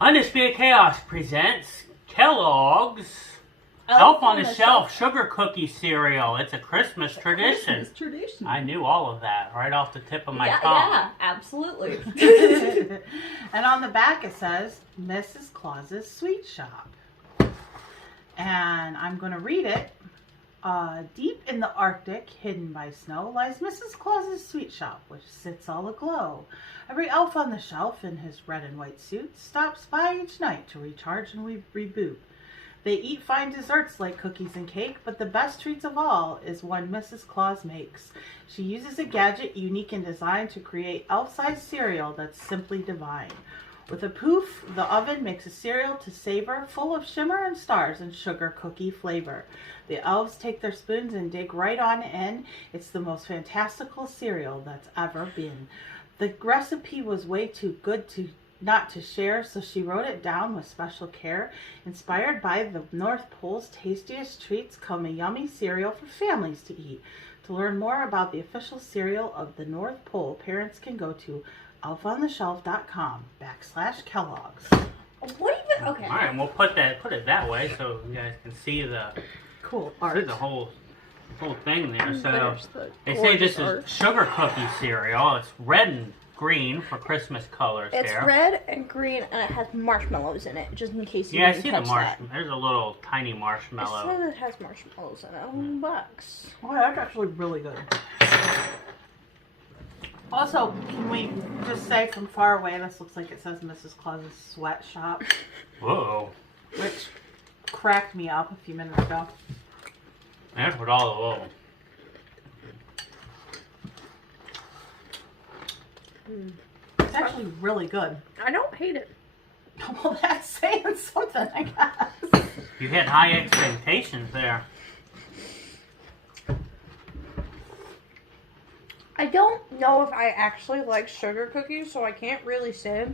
Undisputed Chaos presents Kellogg's Elf on the Shelf Sugar Cookie Cereal. It's a Christmas tradition. Christmas tradition. I knew all of that right off the tip of my tongue. Yeah, absolutely. And on the back it says, Mrs. Claus's Sweet Shop. And I'm going to read it. Deep in the Arctic, hidden by snow, lies Mrs. Claus's Sweet Shop, which sits all aglow. Every elf on the shelf in his red and white suit stops by each night to recharge and reboot. They eat fine desserts like cookies and cake, but the best treats of all is one Mrs. Claus makes. She uses a gadget unique in design to create elf-sized cereal that's simply divine. With a poof, the oven makes a cereal to savor, full of shimmer and stars and sugar cookie flavor. The elves take their spoons and dig right on in. It's the most fantastical cereal that's ever been. The recipe was way too good not to share, so she wrote it down with special care. Inspired by the North Pole's tastiest treats come a yummy cereal for families to eat. To learn more about the official cereal of the North Pole, parents can go to elfontheshelf.com/Kellogg's. What even? Okay. All right, and we'll put it that way so you guys can see the Cool see art. the whole thing there. So There's the they say this gorgeous is sugar cookie cereal. It's red and green for Christmas colors. It's there. red and green, and it has marshmallows in it, just in case you Yeah, I didn't see the catch marshmallow. There's a little tiny that. It marshmallow. says it has marshmallows in it on the box. Oh, that's actually really good. Also, can we just say from far away, this looks like it says Mrs. Claus's Sweatshop, Whoa. which cracked me up a few minutes ago. There's what all the little. It's actually really good. I don't hate it. Well, that's saying something, I guess. You had high expectations there. I don't know if I actually like sugar cookies, so I can't really say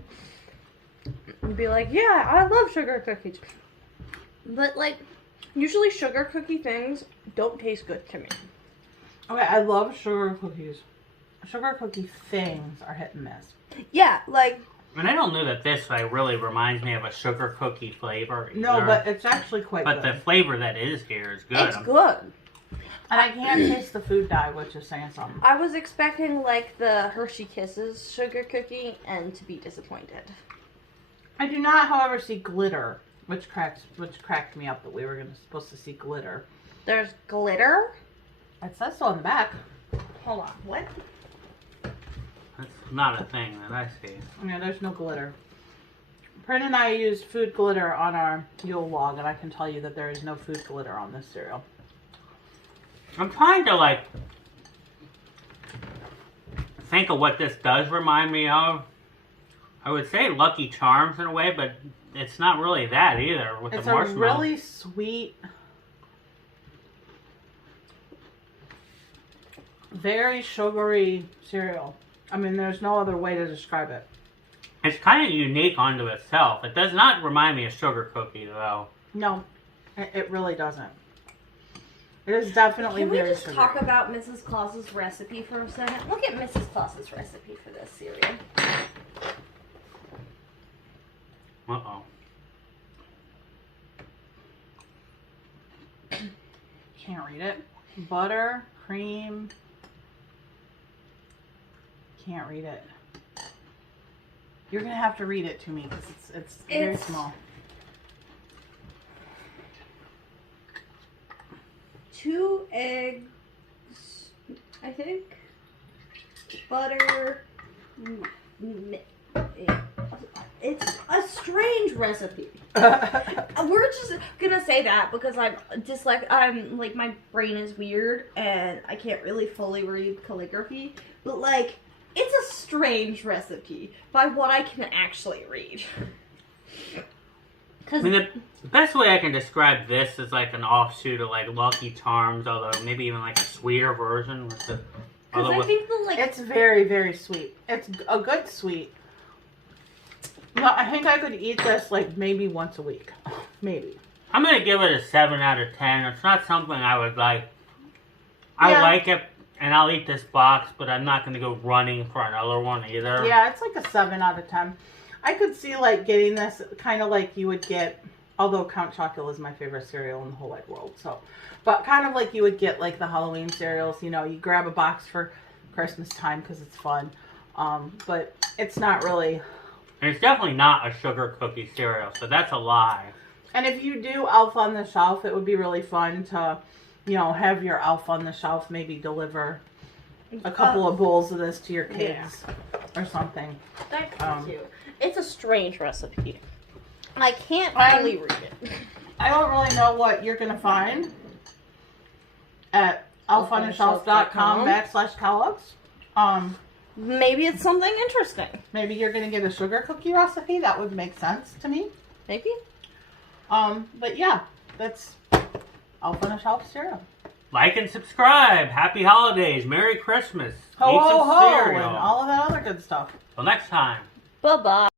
and be like, yeah, I love sugar cookies. But, like, usually sugar cookie things don't taste good to me. Okay, I love sugar cookies. Sugar cookie things are hit and miss. Yeah, like, And I don't know that this really reminds me of a sugar cookie flavor. No, either. but it's actually quite But good. the flavor that is here is good. it's good. And I can't taste the food dye, which is saying something. I was expecting, like, the Hershey Kisses sugar cookie and to be disappointed. I do not, however, see glitter, which cracked me up that we were supposed to see glitter. There's glitter? It says so on the back. Hold on, what? That's not a thing that I see. Yeah, there's no glitter. Bryn and I used food glitter on our Yule log, and I can tell you that there is no food glitter on this cereal. I'm trying to, like, think of what this does remind me of. I would say Lucky Charms in a way, but it's not really that either with It's the a marshmallow. really sweet, very sugary cereal. I mean, there's no other way to describe it. It's kind of unique unto itself. It does not remind me of sugar cookie, though. No, it really doesn't. It is definitely Can we very just sugary. talk about Mrs. Claus's recipe for a second? Look at Mrs. Claus's recipe for this cereal. Uh-oh. Can't read it. Butter, cream. Can't read it. You're gonna have to read it to me because it's very It's- small. 2 eggs, I think. Butter. It's a strange recipe. We're just gonna say that because I'm like my brain is weird and I can't really fully read calligraphy. But like, it's a strange recipe by what I can actually read. I mean, the best way I can describe this is like an offshoot of like Lucky Charms, although maybe even like a sweeter version with the. Because I think the like It's very, very sweet. It's a good sweet. No, I think I could eat this like maybe once a week. Maybe. I'm gonna give it a 7 out of 10. It's not something I would like. I Yeah. like it, and I'll eat this box, but I'm not gonna go running for another one either. Yeah, it's like a 7 out of 10. I could see like getting this kind of like you would get, although Count Chocula is my favorite cereal in the whole wide world. So, but kind of like you would get like the Halloween cereals. You know, you grab a box for Christmas time because it's fun. But it's not really. And it's definitely not a sugar cookie cereal, so that's a lie. And if you do Elf on the Shelf, it would be really fun to, you know, have your Elf on the Shelf maybe deliver a couple of bowls of this to your kids or something. That's cute. It's a strange recipe. I can't really read it. I don't really know what you're going to find at elfontheshelf.com/Kellogg's. Maybe it's something interesting. Maybe you're going to get a sugar cookie recipe. That would make sense to me. Maybe. But yeah, that's Elf on the Shelf cereal. Like and subscribe. Happy holidays. Merry Christmas. Ho, Eat ho, some ho, cereal. and all of that other good stuff. Till next time. Bye-bye.